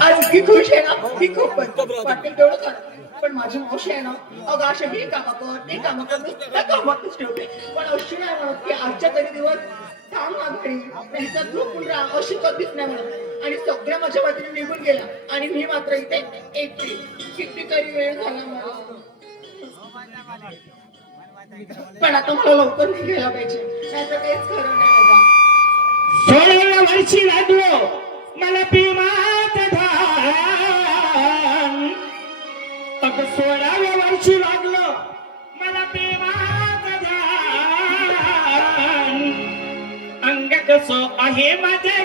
आज इतकी खुश आहे ना? की खूप वाटेल तेवढं कर पण माझी मावशी आहे ना अगं अशा हे कामं कर ते कामं कर नुसत्या कामातच ठेवते. पण अशी नाही म्हणत की आजच्या तरी दिवस थांब ना घरी ह्याच्यात झोपून राहा. अशी कधीच नाही म्हणत. आणि सगळ्या माझ्या मैत्रिणी निघून गेल्या आणि मी मात्र इथे एकटी. कितीतरी वेळ झाला मला. पण आता मला लवकर निघायला पाहिजे. नाहीतर काहीच खरं नाही बाबा सोळाव्या वर्षी लागलो मला प्रेमात अग सोळाव्या वर्षी लागलो. मला प्रेमात धान अंग कसं आहे माझे?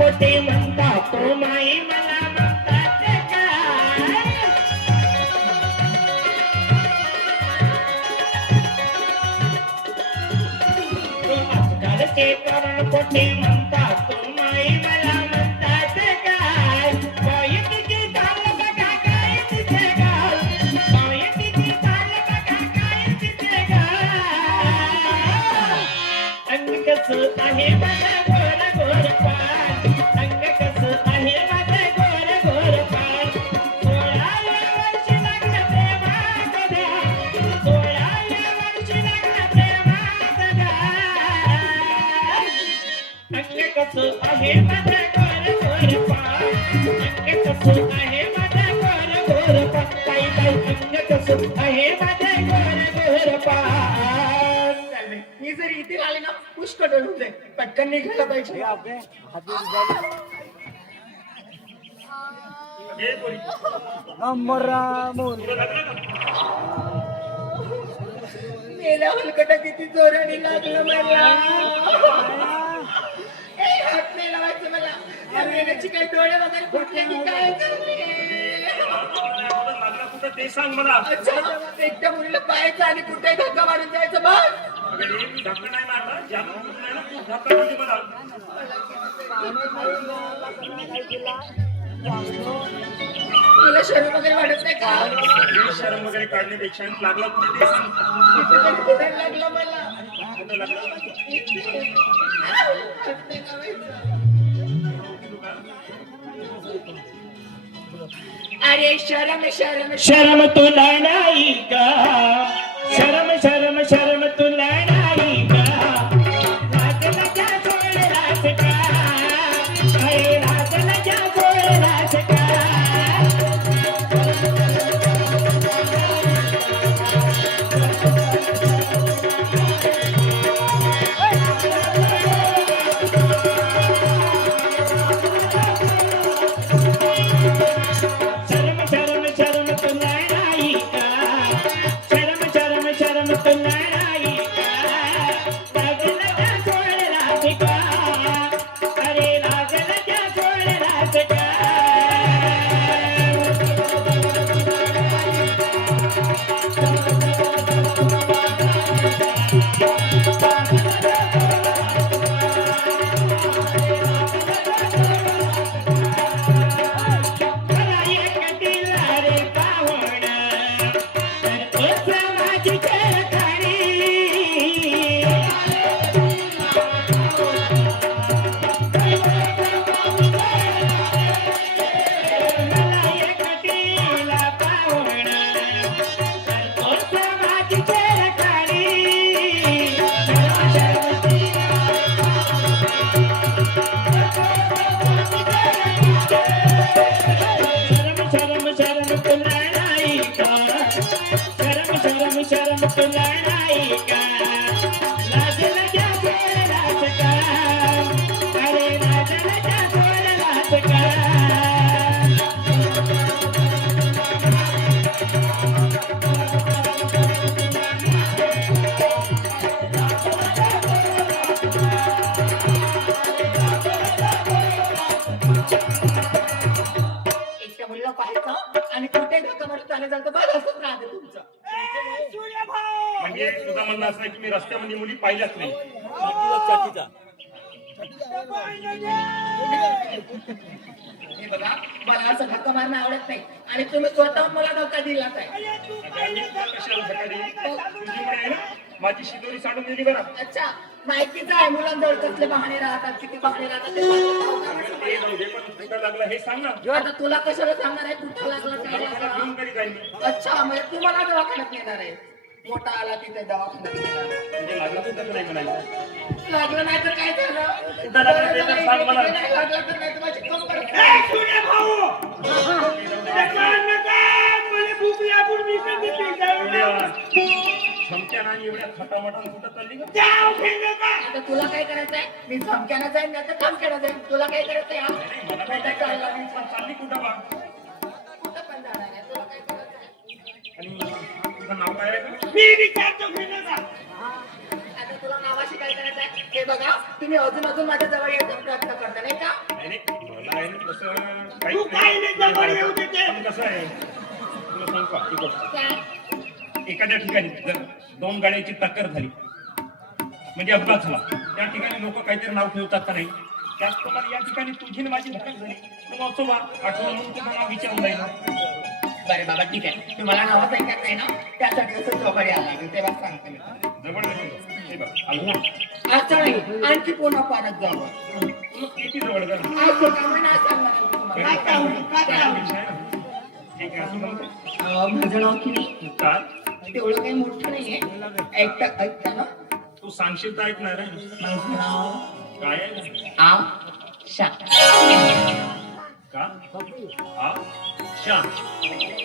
पोटे म्हणता तो माई मला म्हणतात आजकालचे तरुण पोटे म्हणता तो माई मला म्हणतात काय? वैयक्तिक चाल बघा काय तिथे गाय वैयक्तिक चाल बघा काय तिथे गाय अंग कसं आहे माझं गोर गोर पाय. मी जर इथे आले ना पुष्कळ होऊन जाईल पटकन निघायला पाहिजे. गेल्या हलकटा किती जोराने लागलं मला काही डोळे वगैरे फुटले की काय करते? लागला कुठं ते सांग मला. अच्छा एकट्या मुलीला पाहायचं आणि कुठे धक्का मारून जायचं बस. अगं हे मी धक्का नाही मारला. जादू कुठं नाही ना तू धक्का म्हणजे मला. मला शरम वगैरे वाटत नाही का? हे शरम वगैरे काढण्यापेक्षा लागला कुठे ते सांग. कितीतरी लागलं मला? लागला? अरे शरम शरम शरम तुला नाही का शरम शरम शरम कधी पाहिल्याच नाही. हे बघा मला असं धक्का मारणं आवडत नाही. आणि तुम्ही स्वतः मला धक्का ना माझी शिदोरी साडून दिली बरं. अच्छा माहितीच आहे मुलांजवळ कसले बहाणे राहतात किती बहाणे राहतात ते मला ते जाऊ दे, पण कुठं लागलं हे सांग ना. आता तुला कशाला सांगणार आहे? कुठं लागलं काय मला लागलं घेऊन कधी जाईल मी? अच्छा म्हणजे तुम्हाला दवाखान्यात नेणार आहे. मोठा आला तिथे दवाखान्यात म्हणजे लागलं तर त्याचं नाही म्हणायचं. लागलं नाही तर काय झालं? कुठं लागलं ते तर सांग मला. नाही लागलं नाही माझी कंबर नाही. एवढ्या कुठं चालली का. आता तुला काय करायचंय मी धमक्यानं जाईन नाही तर धमक्यानं जाईन. तुला काय करायचंय हा? मला काय. पण चालली कुठं बा? नाव काय मी विचारतो आता तुला नावाशी काय हे बघा तुम्ही अजून अजून माझ्या जवळ यायचा प्रयत्न करता नाही का नाही, मला आहे ना तसं तू नाही जवळ येऊ देते. कसं आहे तुला सांगू का एक गोष्ट. एखाद्या ठिकाणी जर दोन गाड्यांची टक्कर झाली म्हणजे अपघात झाला त्या ठिकाणी लोक काहीतरी नाव ठेवतात का नाही त्याचप्रमाणे या ठिकाणी तुझी माझी धडक झाली मग आठवण म्हणून तुम्हाला विचारून जाईल बरे बाबा ठीक आहे. तुम्हाला नावाच ऐकत नाही ना? त्यासाठी असं यायला लागेल तेव्हा सांगते मी आलो नाही. आणखी पुन्हा पाण्यात जावं? किती जवळ का? माझं नाव का? तेवढं काही मोठं नाहीये. ऐकता ऐकता ना? तू सांगशील तर ऐकणार आहे. माझं नाव? काय आहे? का? आ खूप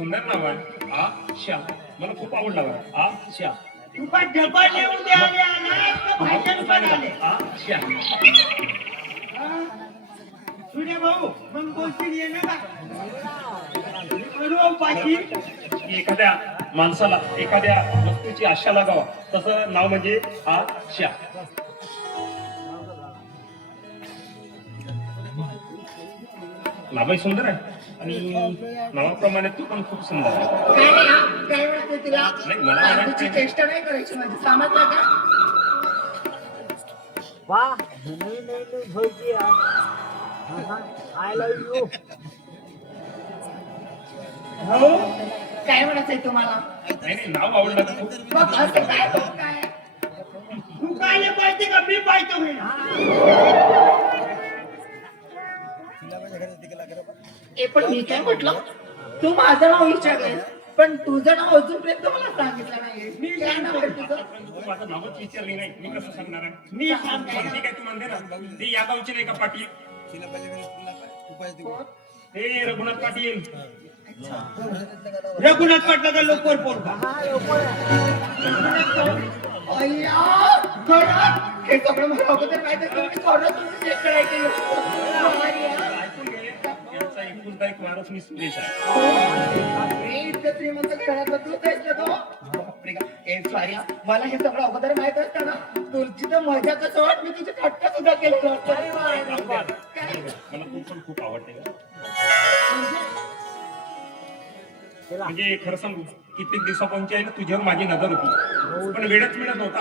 सुंदर नाव आहे. आ श्याम मला खूप आवडला बरं. आ का भाऊ मग ये की एखाद्या माणसाला एखाद्या वस्तूची आशा लागावा. तसं नाव म्हणजे आ श्याम नावही सुंदर आहे. आणि नावाप्रमाणे तू पण खूप सुंदर आहे. काय नाही हा? तुला? नाही, मला नाही वाटत. चेष्टा नाही करायची माझी. समजलं का आय लव्ह यू हो काय म्हणायचंय तुम्हाला? नाही नाही नाव आवडलं का खूप मग असं काय हो काय? तू काय पाहिजे का? मी पाहतो हे. हे पण मी काय म्हटलं? तू माझं नाव विचारलंय पण तुझं नाव अजूनपर्यंत मला सांगितलं नाहीये. मी काय नाव आहे तुझं? तू माझं नावच विचारली नाही. मी कसं सांगणार आहे? मी सांगतो पण ठीक आहे तू म्हणते ना ते या गावचे नाही का पाटील? हे रघुनाथ पाटील. रघुनाथ पाटलाचा अय्या खरं हे सगळं मला अगोदर माहिती घे एकुलता एक माणूस मी सुरेश आहे. इतकं श्रीमंत सॉरी. मला हे सगळं अगोदर माहीत असतं ना. तुझी तर मजा कसं वाट मी तुझी थट्टा सुद्धा केलं मला तू पण खूप आवडते. म्हणजे? खरं सांगू कित्येक दिवसापासूनची आहे ना तुझ्यावर माझी नजर होती. पण वेळच मिळत नव्हता.